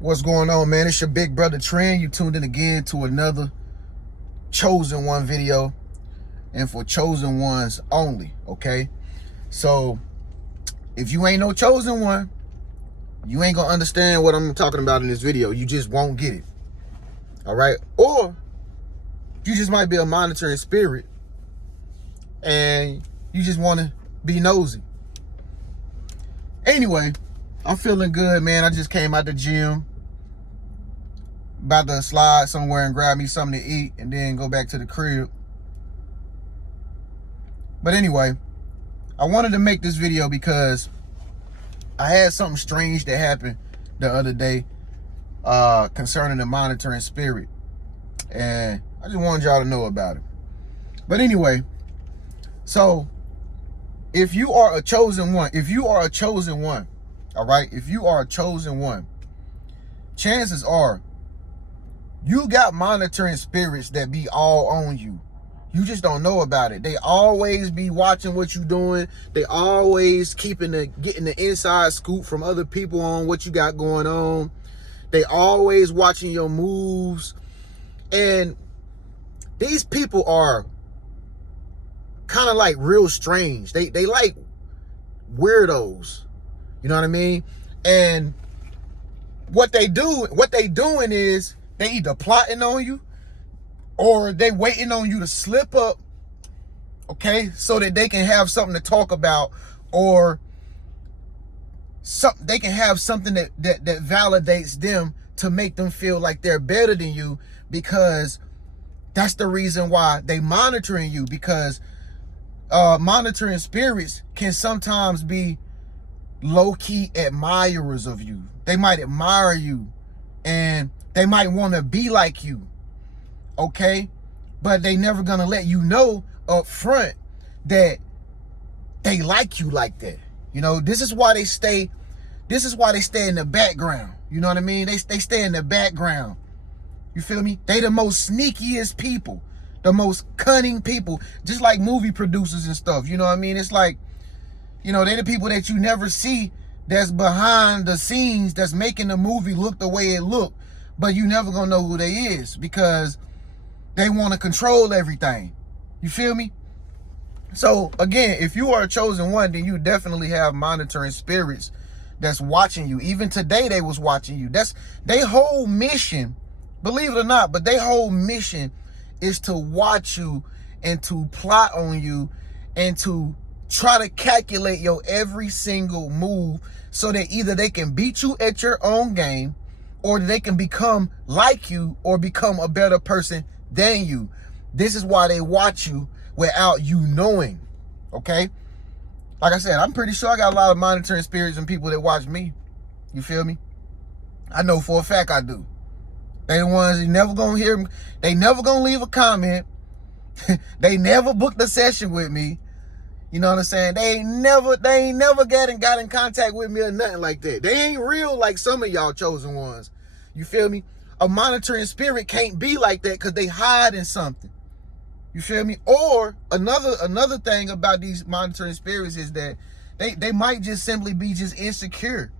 What's going on, man? It's your big brother Tren. You tuned in again to another chosen one video, and for chosen ones only, okay? So if you ain't no chosen one, you ain't gonna understand what I'm talking about in this video. You just won't get it, all right? Or you just might be a monitoring spirit and you just want to be nosy. Anyway, I'm feeling good, man. I just came out the gym, about to slide somewhere and grab me something to eat and then go back to the crib. But anyway, I wanted to make this video because I had something strange that happened the other day concerning the monitoring spirit, and I just wanted y'all to know about it. But anyway, so if you are a chosen one, all right, if you are a chosen one, chances are you got monitoring spirits that be all on you. You just don't know about it. They always be watching what you doing. They always getting the inside scoop from other people on what you got going on. They always watching your moves. And these people are kind of like real strange. They like weirdos. You know what I mean? And what they doing is they either plotting on you or they waiting on you to slip up, okay, so that they can have something to talk about, or they can have something that validates them to make them feel like they're better than you, because that's the reason why they monitoring you, because monitoring spirits can sometimes be low-key admirers of you. They might admire you and they might want to be like you, okay? But they never gonna let you know up front that they like you like that. You know, this is why they stay in the background. You know what I mean? They stay in the background. You feel me? They the most sneakiest people, the most cunning people, just like movie producers and stuff. You know what I mean? It's like, you know, they're the people that you never see that's behind the scenes that's making the movie look the way it look, but you never gonna know who they is because they want to control everything. You feel me? So again, if you are a chosen one, then you definitely have monitoring spirits that's watching you. Even today they was watching you. That's their whole mission, believe it or not, but their whole mission is to watch you and to plot on you and to try to calculate your every single move so that either they can beat you at your own game, or they can become like you or become a better person than you. This is why they watch you without you knowing, okay? Like I said, I'm pretty sure I got a lot of monitoring spirits and people that watch me. You feel me? I know for a fact I do. They the ones you never gonna hear them. They never gonna leave a comment. They never booked a session with me. You know what I'm saying? They ain't never got in contact with me or nothing like that. They ain't real like some of y'all chosen ones. You feel me? A monitoring spirit can't be like that because they hide in something. You feel me? Or another thing about these monitoring spirits is that they might just simply be just insecure.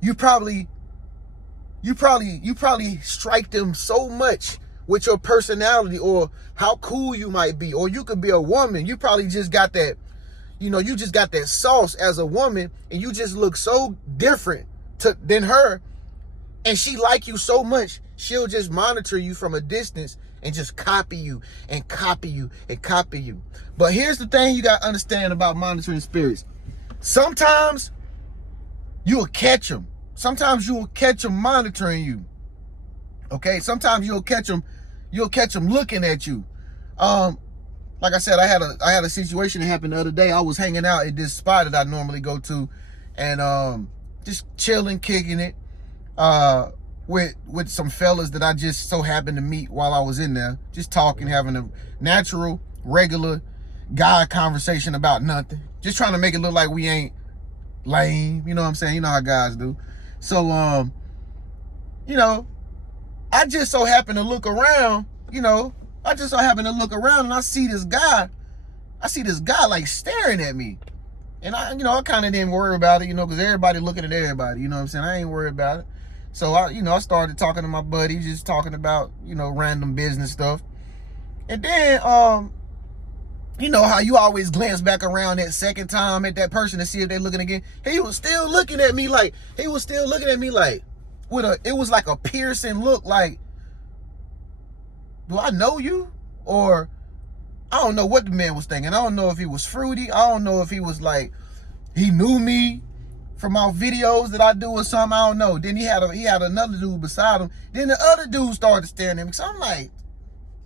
You probably strike them so much with your personality or how cool you might be, or you could be a woman. You probably just got that, you know, you just got that sauce as a woman, and you just look so different than her, and she like you so much, she'll just monitor you from a distance and just copy you and copy you and copy you. But here's the thing you got to understand about monitoring spirits. Sometimes you'll catch them. Sometimes you'll catch them monitoring you. Okay? Sometimes you'll catch them looking at you. Like I said, I had a situation that happened the other day. I was hanging out at this spot that I normally go to, and just chilling, kicking it with some fellas that I just so happened to meet while I was in there, just talking, having a natural, regular guy conversation about nothing, just trying to make it look like we ain't lame. You know what I'm saying? You know how guys do. So you know, I just so happened to look around, and I see this guy like staring at me. And I kind of didn't worry about it, because everybody looking at everybody, you know what I'm saying? I ain't worried about it. So I started talking to my buddy, just talking about, random business stuff. And then, you know how you always glance back around that second time at that person to see if they're looking again. He was still looking at me like, it was like a piercing look, like, do I know you? Or I don't know what the man was thinking. I don't know if he was fruity. I don't know if he was like, he knew me from our videos that I do or something. I don't know. Then he had another dude beside him. Then the other dude started staring at me. So I'm like,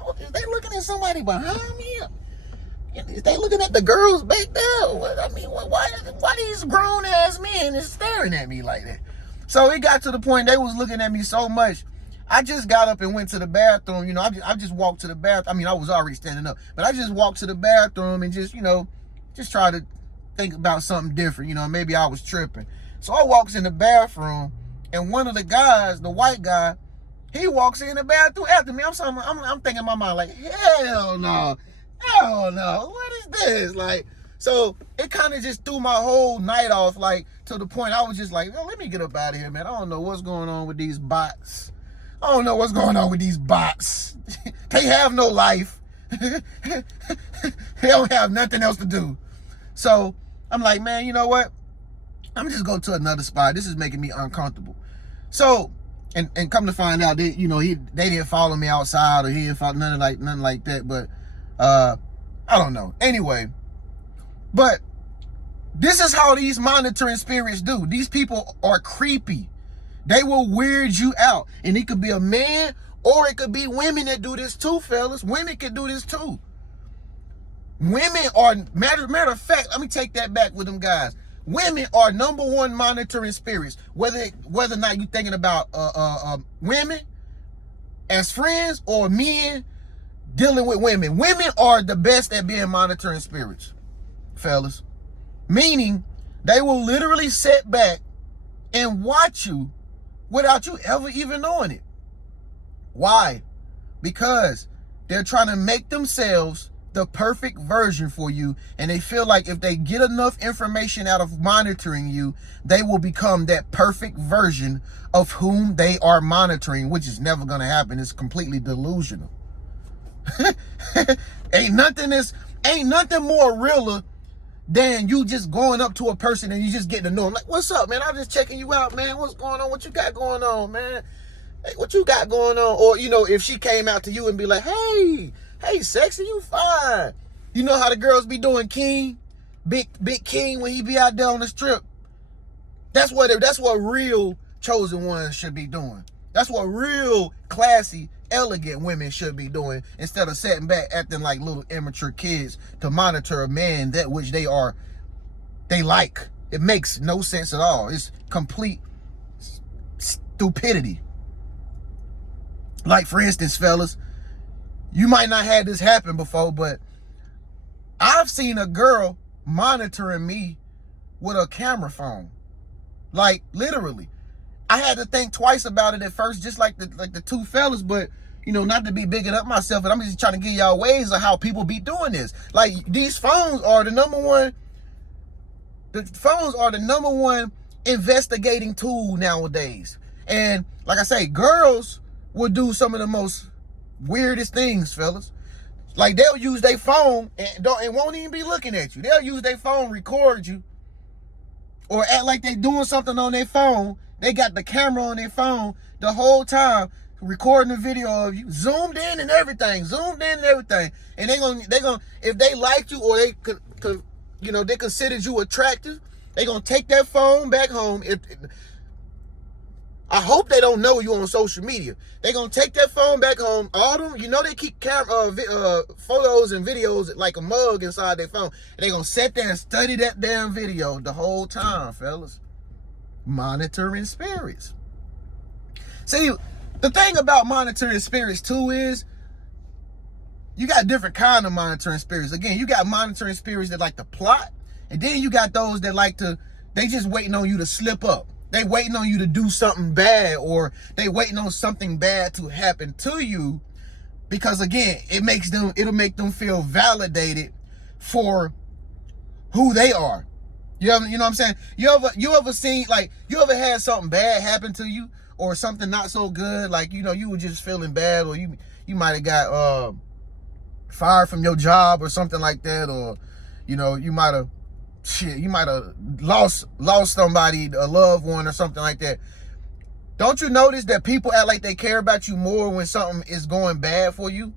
oh, is they looking at somebody behind me? Is they looking at the girls back there? I mean, why these grown ass men is staring at me like that? So it got to the point they was looking at me so much. I just got up and went to the bathroom. I just walked to the bathroom. I mean, I was already standing up, but I just walked to the bathroom and just try to think about something different. Maybe I was tripping. So I walks in the bathroom, and one of the guys, the white guy, he walks in the bathroom after me. I'm thinking in my mind like, hell no, what is this? Like, so it kind of just threw my whole night off, like, to the point I was just like, let me get up out of here, man. I don't know what's going on with these bots. They have no life. They don't have nothing else to do. So I'm like, man, you know what? I'm just going to another spot. This is making me uncomfortable. So, and come to find out, they didn't follow me outside, or he didn't follow nothing like that. But I don't know. Anyway, but this is how these monitoring spirits do. These people are creepy. They will weird you out. And it could be a man, or it could be women that do this too, fellas. Women can do this too. Women are, matter of fact, let me take that back with them guys. Women are number one monitoring spirits. Whether or not you're thinking about women as friends or men dealing with women. Women are the best at being monitoring spirits, fellas. Meaning, they will literally sit back and watch you without you ever even knowing it. Why? Because they're trying to make themselves the perfect version for you, and they feel like if they get enough information out of monitoring you, they will become that perfect version of whom they are monitoring, which is never going to happen. It's completely delusional. Ain't nothing more realer than you just going up to a person and you just getting to know them. Like, what's up, man? I'm just checking you out, man. What's going on? What you got going on, man? Hey, what you got going on? Or, if she came out to you and be like, hey, sexy, you fine. You know how the girls be doing King? Big King when he be out there on the strip. That's what real chosen ones should be doing. That's what real classy, elegant women should be doing, instead of sitting back acting like little immature kids to monitor a man that which they like. It makes no sense at all. It's complete stupidity. Like, for instance, fellas, you might not have this happen before, but I've seen a girl monitoring me with a camera phone. Like, literally. I had to think twice about it at first, just like the two fellas, but not to be bigging up myself, but I'm just trying to give y'all ways of how people be doing this. Like, these phones are the number one investigating tool nowadays. And like I say, girls will do some of the most weirdest things, fellas. Like, they'll use their phone and won't even be looking at you. They'll use their phone, record you, or act like they doing something on their phone. They got the camera on their phone the whole time, recording a video of you, zoomed in and everything. And they gonna if they liked you, or they they considered you attractive, they gonna take that phone back home. I hope they don't know you on social media. They gonna take that phone back home. All them, they keep photos and videos like a mug inside their phone. And they gonna sit there and study that damn video the whole time, fellas. Monitoring spirits. See, the thing about monitoring spirits too is you got different kind of monitoring spirits. Again, you got monitoring spirits that like to plot, and then you got those that they just waiting on you to slip up. They waiting on you to do something bad, or they waiting on something bad to happen to you, because again, it'll make them feel validated for who they are. You know what I'm saying? You ever seen, like, you ever had something bad happen to you, or something not so good, like, you know, you were just feeling bad, or you might have got fired from your job or something like that, or, you know, you might have lost somebody, a loved one or something like that. Don't you notice that people act like they care about you more when something is going bad for you?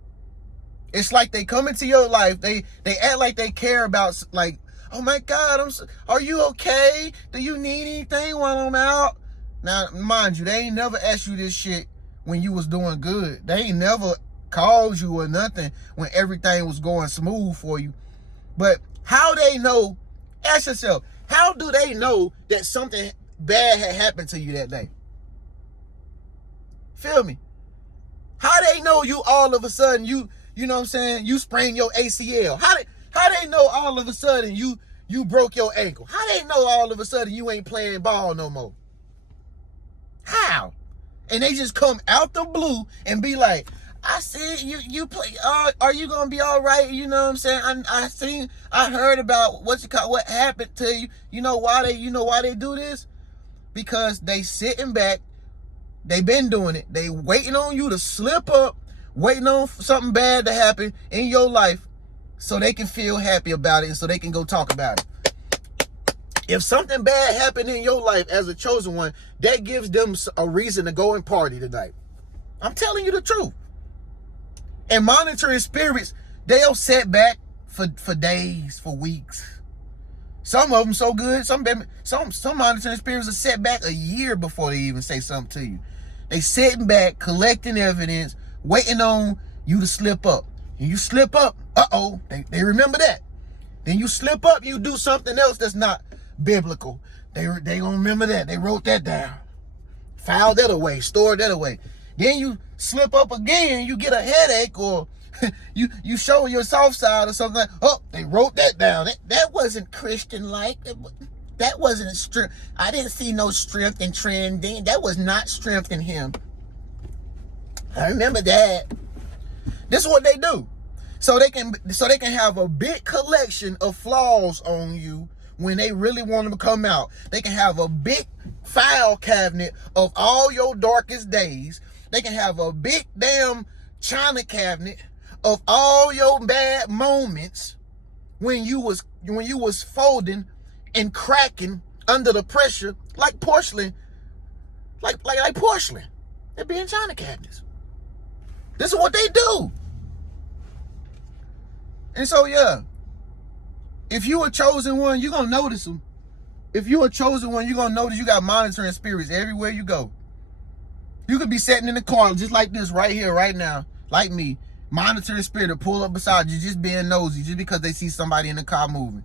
It's like they come into your life, they act like they care about, like, oh my God, are you okay? Do you need anything while I'm out? Now, mind you, they ain't never asked you this shit when you was doing good. They ain't never called you or nothing when everything was going smooth for you. But how they know, ask yourself, how do they know that something bad had happened to you that day? Feel me? How they know you all of a sudden, you know what I'm saying, you sprained your ACL? How they know all of a sudden you broke your ankle? How they know all of a sudden you ain't playing ball no more? How? And they just come out the blue and be like, I see you play. Are you gonna be all right? You know what I'm saying? I heard about what happened to you. You know why they do this? Because they sitting back. They been doing it. They waiting on you to slip up, waiting on something bad to happen in your life so they can feel happy about it and so they can go talk about it. If something bad happened in your life as a chosen one, that gives them a reason to go and party tonight. I'm telling you the truth. And monitoring spirits, they'll set back for days, for weeks. Some of them so good, some monitoring spirits are set back a year before they even say something to you. They sitting back, collecting evidence, waiting on you to slip up. And you slip up, they remember that. Then you slip up, you do something else that's not biblical. They gonna remember that. They wrote that down. Filed that away, stored that away. Then you slip up again, you get a headache, or you show your soft side or something like, oh, they wrote that down. That wasn't Christian-like. That wasn't strength. I didn't see no strength in Tren. That was not strength in him. I remember that. This is what they do. So they can have a big collection of flaws on you when they really want them to come out. They can have a big file cabinet of all your darkest days. They can have a big damn china cabinet of all your bad moments when you was folding and cracking under the pressure like porcelain, like porcelain. They be in china cabinets. This is what they do. And so, yeah, if you a chosen one, you're going to notice them. If you a chosen one, you're going to notice you got monitoring spirits everywhere you go. You could be sitting in the car just like this right here, right now, like me. Monitoring spirit to pull up beside you, just being nosy, just because they see somebody in the car moving.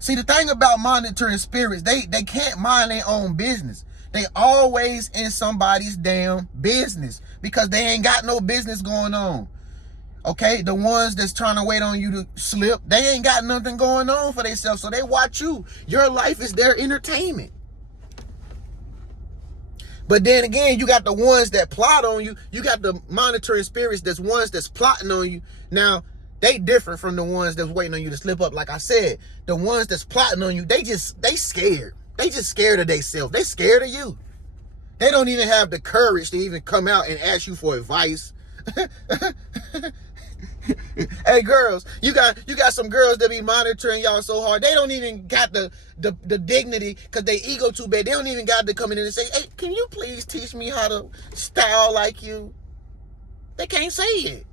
See, the thing about monitoring spirits, they can't mind their own business. They always in somebody's damn business because they ain't got no business going on. Okay, the ones that's trying to wait on you to slip, they ain't got nothing going on for themselves, so they watch you. Your life is their entertainment. But then again, you got the ones that plot on you. You got the monitoring spirits that's ones that's plotting on you. Now, they different from the ones that's waiting on you to slip up. Like I said, the ones that's plotting on you, they scared. They just scared of themselves. They scared of you. They don't even have the courage to even come out and ask you for advice. Hey girls, you got some girls that be monitoring y'all so hard. They don't even got the dignity because they ego too bad. They don't even got to come in and say, hey, can you please teach me how to style like you? They can't say it.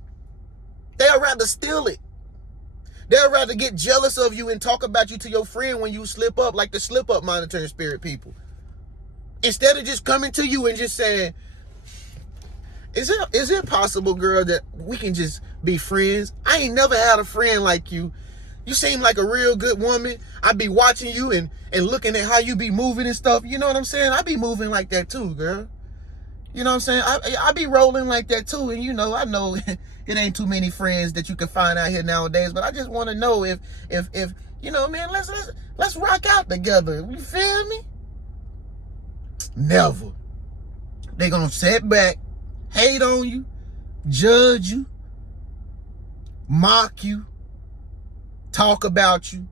They'll rather steal it. They'll rather get jealous of you and talk about you to your friend when you slip up, like the slip up monitoring spirit people. Instead of just coming to you and just saying, is it possible, girl, that we can just be friends? I ain't never had a friend like you. You seem like a real good woman. I be watching you and looking at how you be moving and stuff. You know what I'm saying? I be moving like that too, girl. You know what I'm saying? I be rolling like that too. And I know it ain't too many friends that you can find out here nowadays. But I just want to know if man, let's rock out together. You feel me? Never. They gonna sit back, hate on you, judge you, mock you, talk about you.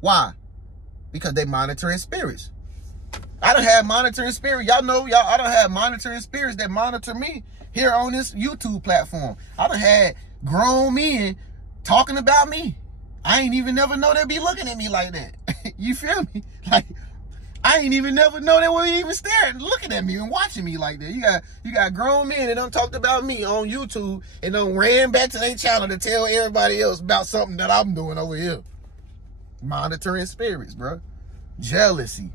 Why? Because they monitoring spirits. I done had monitoring spirits. Y'all know, I done had monitoring spirits that monitor me here on this YouTube platform. I done had grown men talking about me. I ain't even never know they'd be looking at me like that. You feel me? Like, I ain't even never know they weren't even staring, looking at me and watching me like that. You got grown men that done talked about me on YouTube and done ran back to their channel to tell everybody else about something that I'm doing over here. Monitoring spirits, bro. Jealousy.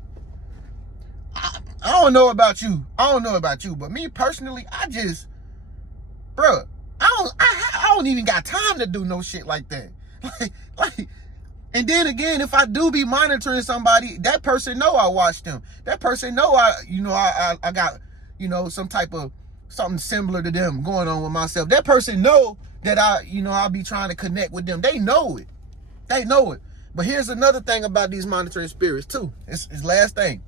I don't know about you. But me personally, bro, I don't even got time to do no shit like that. Like, and then again, if I do be monitoring somebody, that person know I watch them. That person know I got, some type of something similar to them going on with myself. That person know that I'll be trying to connect with them. They know it. But here's another thing about these monitoring spirits too. It's last thing.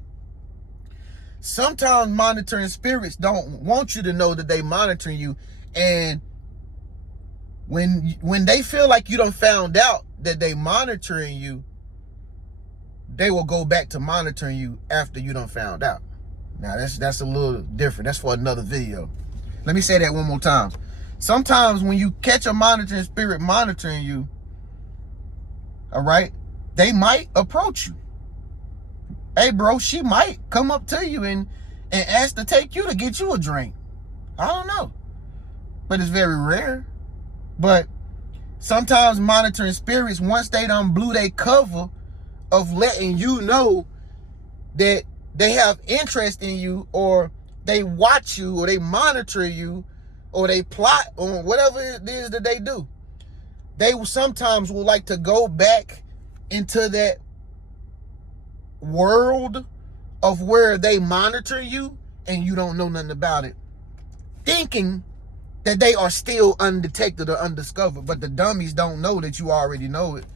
Sometimes monitoring spirits don't want you to know that they monitoring you, and when they feel like you done found out that they monitoring you, they will go back to monitoring you after you done found out. Now that's a little different. That's for another video. Let me say that one more time. Sometimes when you catch a monitoring spirit monitoring you, all right, they might approach you. Hey, bro, she might come up to you and ask to take you to get you a drink. I don't know. But it's very rare. But sometimes monitoring spirits, once they done blew their cover of letting you know that they have interest in you, or they watch you, or they monitor you, or they plot on whatever it is that they do, they sometimes will like to go back into that world of where they monitor you and you don't know nothing about it, thinking that they are still undetected or undiscovered. But the dummies don't know that you already know it.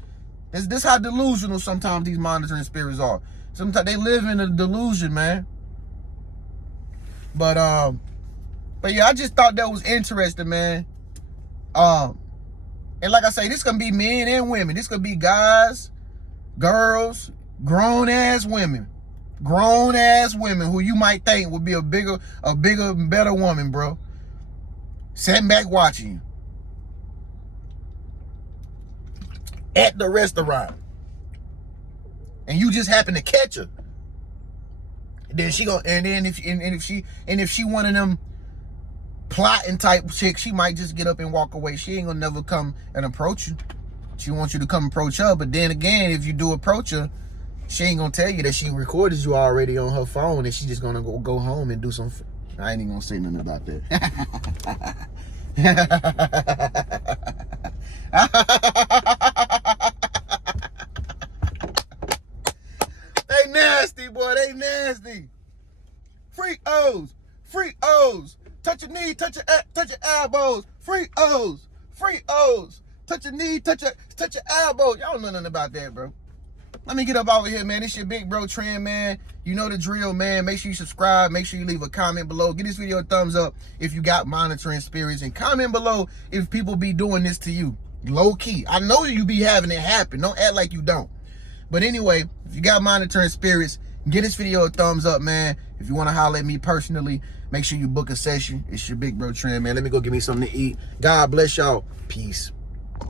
This how delusional sometimes these monitoring spirits are. Sometimes they live in a delusion, man. But yeah, I just thought that was interesting, man. And like I say, this can be men and women. This could be guys, girls, grown ass women who you might think would be a bigger, better woman, bro. Sitting back watching you at the restaurant, and you just happen to catch her. And then if she one of them plotting type chicks, she might just get up and walk away. She ain't gonna never come and approach you. She wants you to come approach her. But then again, if you do approach her, she ain't gonna tell you that she recorded you already on her phone, and she just gonna go home and do some. I ain't even gonna say nothing about that. They nasty, boy. They nasty. Freak O's. Touch your knee, touch your elbows. Freak O's. Touch your knee, touch your elbow. Y'all don't know nothing about that, bro. Let me get up over here, man. It's your big bro Tren, man. You know the drill, man. Make sure you subscribe. Make sure you leave a comment below. Give this video a thumbs up if you got monitoring spirits, and comment below if people be doing this to you. Low key. I know you be having it happen. Don't act like you don't. But anyway, if you got monitoring spirits, give this video a thumbs up, man. If you want to holler at me personally, make sure you book a session. It's your big bro Tren, man. Let me go get me something to eat. God bless y'all. Peace.